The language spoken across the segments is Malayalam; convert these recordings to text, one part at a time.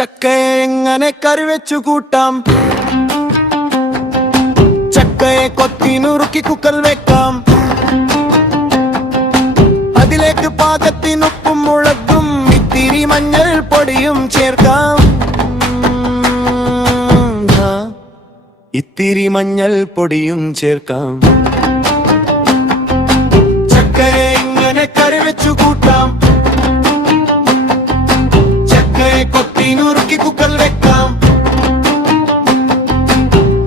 ചക്കയെ എങ്ങനെ കറി വെച്ചു കൂട്ടാം? ചക്കയെ കൊത്തി നുറുക്കി കുക്കർ വെക്കാം. അതിലേക്ക് പാകത്തിനുപ്പും മുളകും ഇത്തിരി മഞ്ഞൾ പൊടിയും ചേർക്കാം. ഇത്തിരി മഞ്ഞൾ പൊടിയും ചേർക്കാം. ചക്കയെ എങ്ങനെ കറി വെച്ചു കൂട്ടാം? ചക്കയെ കൊത്തി നുറുക്കി കുക്കർ വെക്കാം.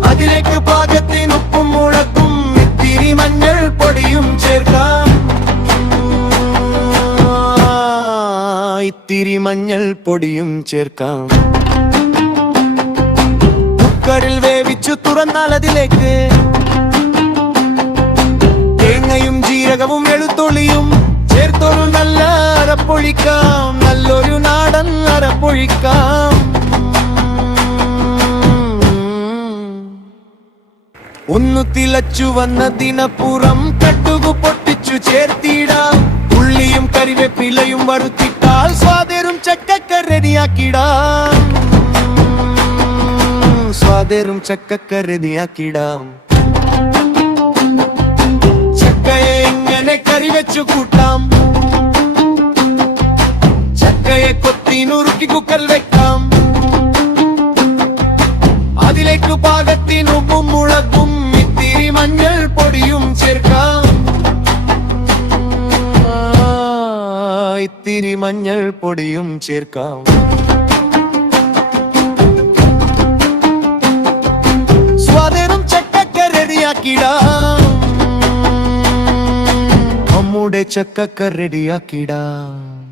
അതിലേക്ക് പാകത്തിനുപ്പും മുളകും ഇത്തിരി മഞ്ഞൾ പൊടിയും ചേർക്കാം. ഇത്തിരി മഞ്ഞൾ പൊടിയും ചേർക്കാം. കുക്കറിൽ വേവിച്ചു തുറന്നാൽ അതിലേക്ക് തേങ്ങയും ജീരകവും വെളുത്തുള്ളിയും ചേർത്തൊരു നല്ല അരപ്പൊഴിക്കാം. നല്ലൊരു നാടൻ അരപ്പൊഴിക്കാം. ഒന്ന് തിളച്ചു വന്നതിനപ്പുറം കടുക് പൊട്ടിച്ചു ചേർത്തിടാം. ഉള്ളിയും കരിവേപ്പിലയും വറുത്തിട്ടാൽ സ്വാദേറും ചക്കക്കറി റെഡിയാക്കിടാം. സ്വാദേറും ചക്കക്കറി റെഡിയാക്കിടാം. ചക്കയെ എങ്ങനെ കറി വെച്ചു കൂട്ടാം? ചക്കയെ കൊത്തി നുറുക്കി കുക്കറിൽ വെക്കാം. അതിലേക്ക് പാകത്തിനുപ്പും മുളകും ഇത്തിരി മഞ്ഞൾ പൊടിയും ചേർക്കാം. ഇത്തിരി മഞ്ഞൾ പൊടിയും ചേർക്കാം. സ്വാദേറും ചക്കക്കറി റെഡിയാക്കിടാം. നമ്മുടെ ചക്കക്കറി റെഡിയാക്കിടാം.